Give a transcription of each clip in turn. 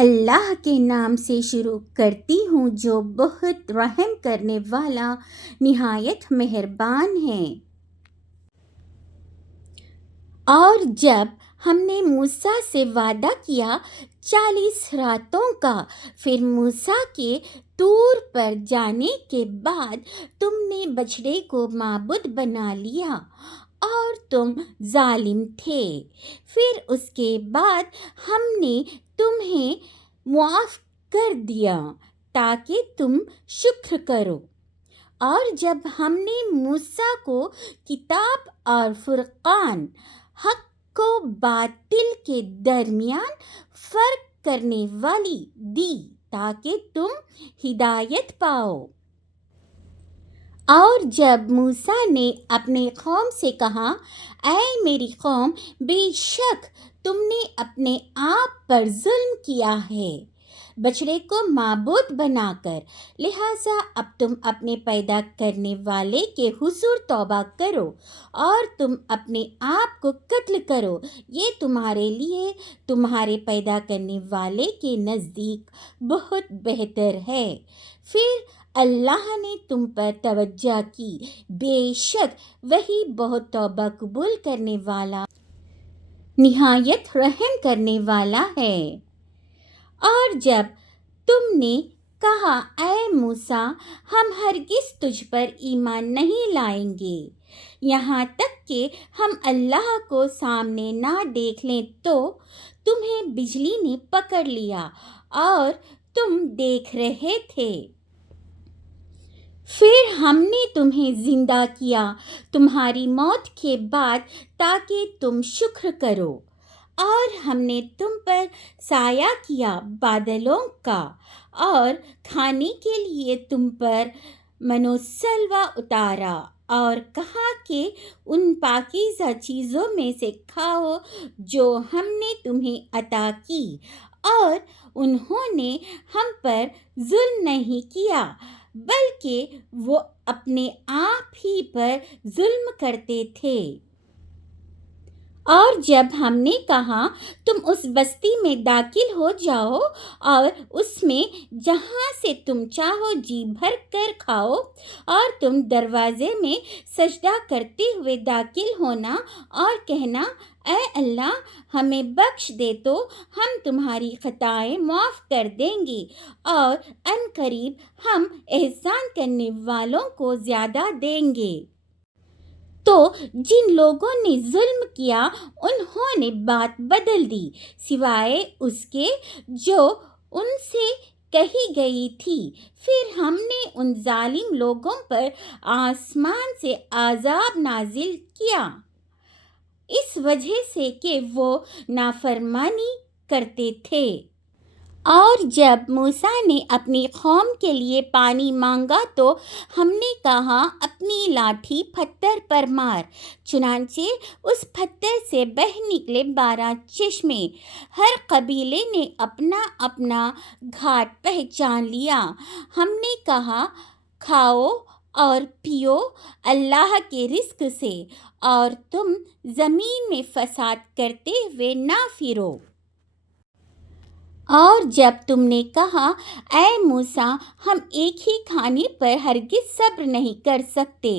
اللہ کے نام سے شروع کرتی ہوں جو بہت رحم کرنے والا نہایت مہربان ہے۔ اور جب ہم نے موسیٰ سے وعدہ کیا 40 راتوں کا، پھر موسیٰ کے طور پر جانے کے بعد تم نے بچڑے کو معبود بنا لیا اور تم ظالم تھے، پھر اس کے بعد ہم نے تمہیں معاف کر دیا تاکہ تم شکر کرو۔ اور جب ہم نے موسیٰ کو کتاب اور فرقان، حق و باطل کے درمیان فرق کرنے والی دی تاکہ تم ہدایت پاؤ۔ اور جب موسیٰ نے اپنے قوم سے کہا، اے میری قوم، بے شک تم نے اپنے آپ پر ظلم کیا ہے بچڑے کو معبود بنا کر، لہٰذا اب تم اپنے پیدا کرنے والے کے حضور توبہ کرو اور تم اپنے آپ کو قتل کرو، یہ تمہارے لیے تمہارے پیدا کرنے والے کے نزدیک بہت بہتر ہے۔ پھر اللہ نے تم پر توجہ کی، بے شک وہی بہت توبہ قبول کرنے والا، نہایت رحم کرنے والا ہے۔ اور جب تم نے کہا، اے موسیٰ، ہم ہرگز تجھ پر ایمان نہیں لائیں گے یہاں تک کہ ہم اللہ کو سامنے نہ دیکھ لیں، تو تمہیں بجلی نے پکڑ لیا اور تم دیکھ رہے تھے۔ پھر ہم نے تمہیں زندہ کیا تمہاری موت کے بعد تاکہ تم شکر کرو، اور ہم نے تم پر سایہ کیا بادلوں کا، اور کھانے کے لیے تم پر من و سلویٰ اتارا، اور کہا کہ ان پاکیزہ چیزوں میں سے کھاؤ جو ہم نے تمہیں عطا کی، اور انہوں نے ہم پر ظلم نہیں کیا بلکہ وہ اپنے آپ ہی پر ظلم کرتے تھے۔ اور جب ہم نے کہا، تم اس بستی میں داخل ہو جاؤ اور اس میں جہاں سے تم چاہو جی بھر کر کھاؤ، اور تم دروازے میں سجدہ کرتے ہوئے داخل ہونا اور کہنا، اے اللہ، ہمیں بخش دے تو ہم تمہاری خطائیں معاف کر دیں گے، اور عنقریب ہم احسان کرنے والوں کو زیادہ دیں گے۔ تو جن لوگوں نے ظلم کیا انہوں نے بات بدل دی سوائے اس کے جو ان سے کہی گئی تھی، پھر ہم نے ان ظالم لوگوں پر آسمان سے عذاب نازل کیا اس وجہ سے کہ وہ نافرمانی کرتے تھے۔ اور جب موسیٰ نے اپنی قوم کے لیے پانی مانگا تو ہم نے کہا، اپنی لاٹھی پتھر پر مار، چنانچہ اس پتھر سے بہہ نکلے 12 چشمے۔ ہر قبیلے نے اپنا اپنا گھاٹ پہچان لیا۔ ہم نے کہا، کھاؤ اور پیو اللہ کے رزق سے، اور تم زمین میں فساد کرتے ہوئے نہ پھرو۔ اور جب تم نے کہا، اے موسیٰ، ہم ایک ہی کھانے پر ہرگز صبر نہیں کر سکتے،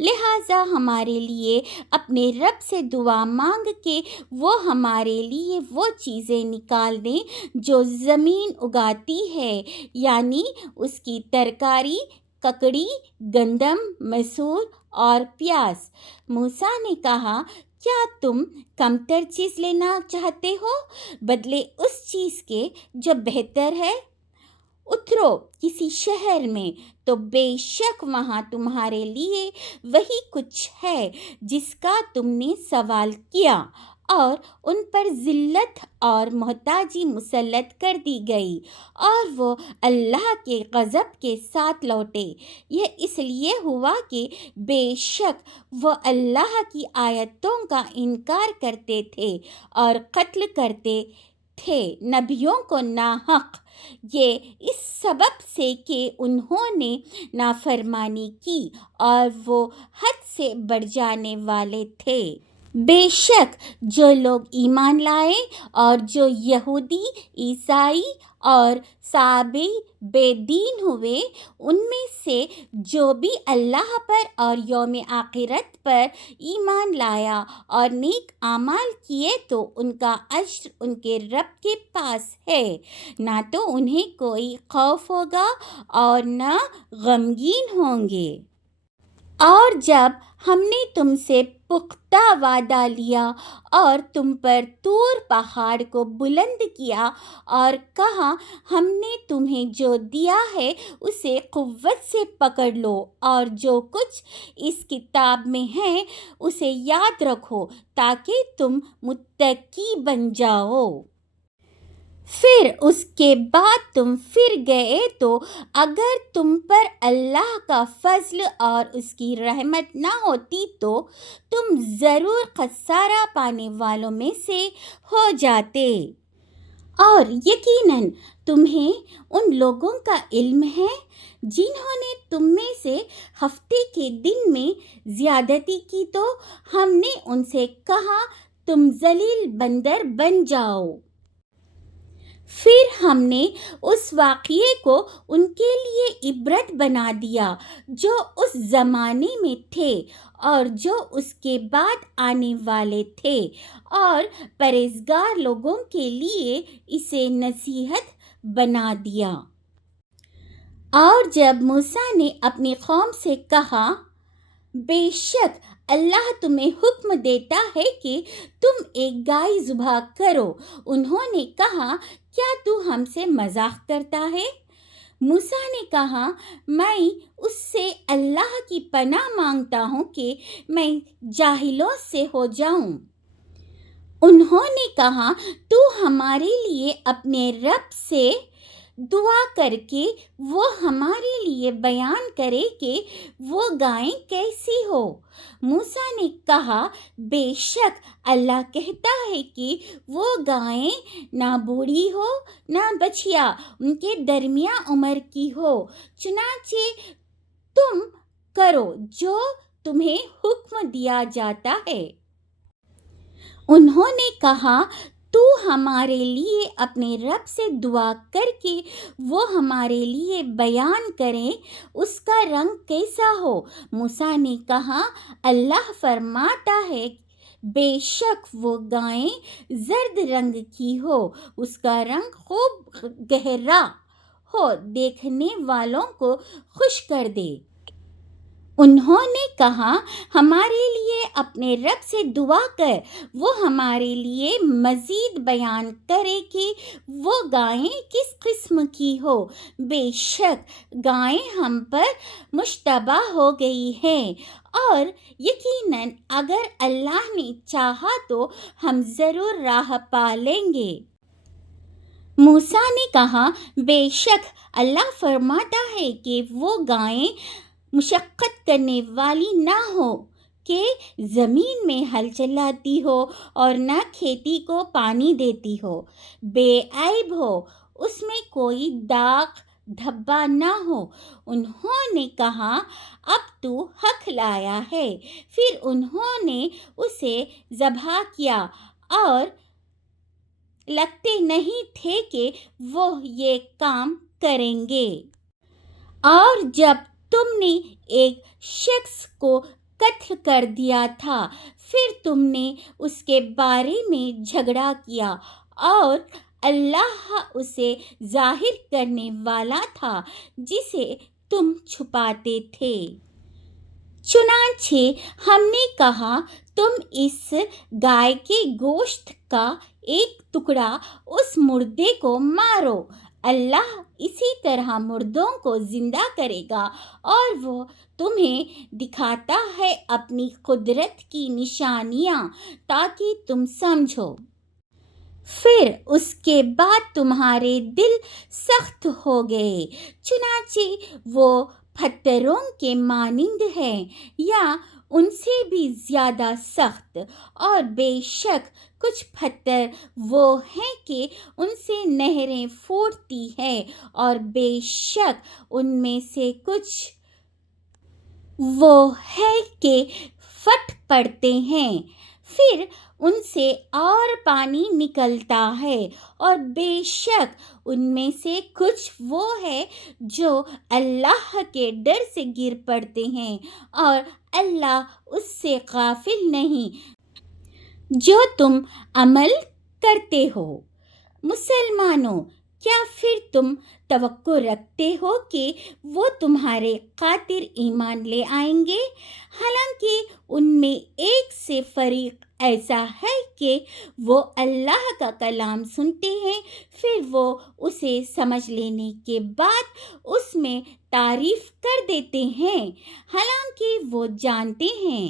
لہٰذا ہمارے لیے اپنے رب سے دعا مانگ کہ وہ ہمارے لیے وہ چیزیں نکال دیں جو زمین اگاتی ہے، یعنی اس کی ترکاری، ککڑی، گندم، مسور اور پیاز۔ موسیٰ نے کہا، کیا تم کمتر چیز لینا چاہتے ہو بدلے اس چیز کے جو بہتر ہے؟ اترو کسی شہر میں، تو بے شک وہاں تمہارے لیے وہی کچھ ہے جس کا تم نے سوال کیا، اور ان پر ذلت اور محتاجی مسلط کر دی گئی، اور وہ اللہ کے غضب کے ساتھ لوٹے۔ یہ اس لیے ہوا کہ بے شک وہ اللہ کی آیتوں کا انکار کرتے تھے اور قتل کرتے تھے نبیوں کو ناحق، یہ اس سبب سے کہ انہوں نے نافرمانی کی اور وہ حد سے بڑھ جانے والے تھے۔ بے شک جو لوگ ایمان لائے اور جو یہودی، عیسائی اور صابئی بے دین ہوئے، ان میں سے جو بھی اللہ پر اور یوم آخرت پر ایمان لایا اور نیک اعمال کیے تو ان کا اجر ان کے رب کے پاس ہے، نہ تو انہیں کوئی خوف ہوگا اور نہ غمگین ہوں گے۔ اور جب ہم نے تم سے پختہ وعدہ لیا اور تم پر طور پہاڑ کو بلند کیا اور کہا ہم نے تمہیں جو دیا ہے اسے قوت سے پکڑ لو اور جو کچھ اس کتاب میں ہے اسے یاد رکھو تاکہ تم متقی بن جاؤ۔ پھر اس کے بعد تم پھر گئے تو اگر تم پر اللہ کا فضل اور اس کی رحمت نہ ہوتی تو تم ضرور خسارہ پانے والوں میں سے ہو جاتے۔ اور یقیناً تمہیں ان لوگوں کا علم ہے جنہوں نے تم میں سے ہفتے کے دن میں زیادتی کی تو ہم نے ان سے کہا تم ذلیل بندر بن جاؤ۔ پھر ہم نے اس واقعے کو ان کے لیے عبرت بنا دیا جو اس زمانے میں تھے اور جو اس کے بعد آنے والے تھے، اور پرہیزگار لوگوں کے لیے اسے نصیحت بنا دیا۔ اور جب موسیٰ نے اپنی قوم سے کہا بے شک اللہ تمہیں حکم دیتا ہے کہ تم ایک گائے ذبح کرو، انہوں نے کہا کیا تو ہم سے مذاق کرتا ہے؟ موسیٰ نے کہا میں اس سے اللہ کی پناہ مانگتا ہوں کہ میں جاہلوں سے ہو جاؤں۔ انہوں نے کہا تو ہمارے لیے اپنے رب سے دعا کر کے وہ ہمارے لیے بیان کرے کہ وہ گائے کیسی ہو۔ موسیٰ نے کہا بے شک اللہ کہتا ہے کہ وہ گائے نہ بوڑھی ہو نہ بچیا ان کے درمیان عمر کی ہو، چنانچہ تم کرو جو تمہیں حکم دیا جاتا ہے۔ انہوں نے کہا تو ہمارے لیے اپنے رب سے دعا کر کے وہ ہمارے لیے بیان کریں اس کا رنگ کیسا ہو۔ موسیٰ نے کہا اللہ فرماتا ہے بے شک وہ گائے زرد رنگ کی ہو، اس کا رنگ خوب گہرا ہو، دیکھنے والوں کو خوش کر دے۔ انہوں نے کہا ہمارے لیے اپنے رب سے دعا کر وہ ہمارے لیے مزید بیان کرے کہ وہ گائے کس قسم کی ہو۔ بے شک گائے ہم پر مشتبہ ہو گئی ہیں اور یقیناً اگر اللہ نے چاہا تو ہم ضرور راہ پا لیں گے۔ موسیٰ نے کہا بے شک اللہ فرماتا ہے کہ وہ گائے مشقت کرنے والی نہ ہو کہ زمین میں ہل چلاتی ہو اور نہ کھیتی کو پانی دیتی ہو، بے عیب ہو، اس میں کوئی داغ دھبا نہ ہو۔ انہوں نے کہا اب تو حق لایا ہے۔ پھر انہوں نے اسے ذبح کیا اور لگتے نہیں تھے کہ وہ یہ کام کریں گے۔ اور جب تم نے ایک شخص کو قتل کر دیا تھا پھر تم نے اس کے بارے میں جھگڑا کیا اور اللہ اسے ظاہر کرنے والا تھا جسے تم چھپاتے تھے۔ چنانچہ ہم نے کہا تم اس گائے کے گوشت کا ایک ٹکڑا اس مردے کو مارو، اللہ اسی طرح مردوں کو زندہ کرے گا اور وہ تمہیں دکھاتا ہے اپنی قدرت کی نشانیاں تاکہ تم سمجھو۔ پھر اس کے بعد تمہارے دل سخت ہو گئے، چنانچہ وہ پتھروں کے مانند ہیں یا ان سے بھی زیادہ سخت، اور بے شک کچھ پتھر وہ ہیں کہ ان سے نہریں پھوٹتی ہیں اور بے شک ان میں سے کچھ وہ ہے کہ پھٹ پڑتے ہیں۔ پھر ان سے اور پانی نکلتا ہے، اور بے شک ان میں سے کچھ وہ ہے جو اللہ کے ڈر سے گر پڑتے ہیں، اور اللہ اس سے غافل نہیں جو تم عمل کرتے ہو۔ مسلمانوں، کیا پھر تم توقع رکھتے ہو کہ وہ تمہارے خاطر ایمان لے آئیں گے؟ حالانکہ ان میں ایک سے فریق ایسا ہے کہ وہ اللہ کا کلام سنتے ہیں، پھر وہ اسے سمجھ لینے کے بعد اس میں تعریف کر دیتے ہیں، حالانکہ وہ جانتے ہیں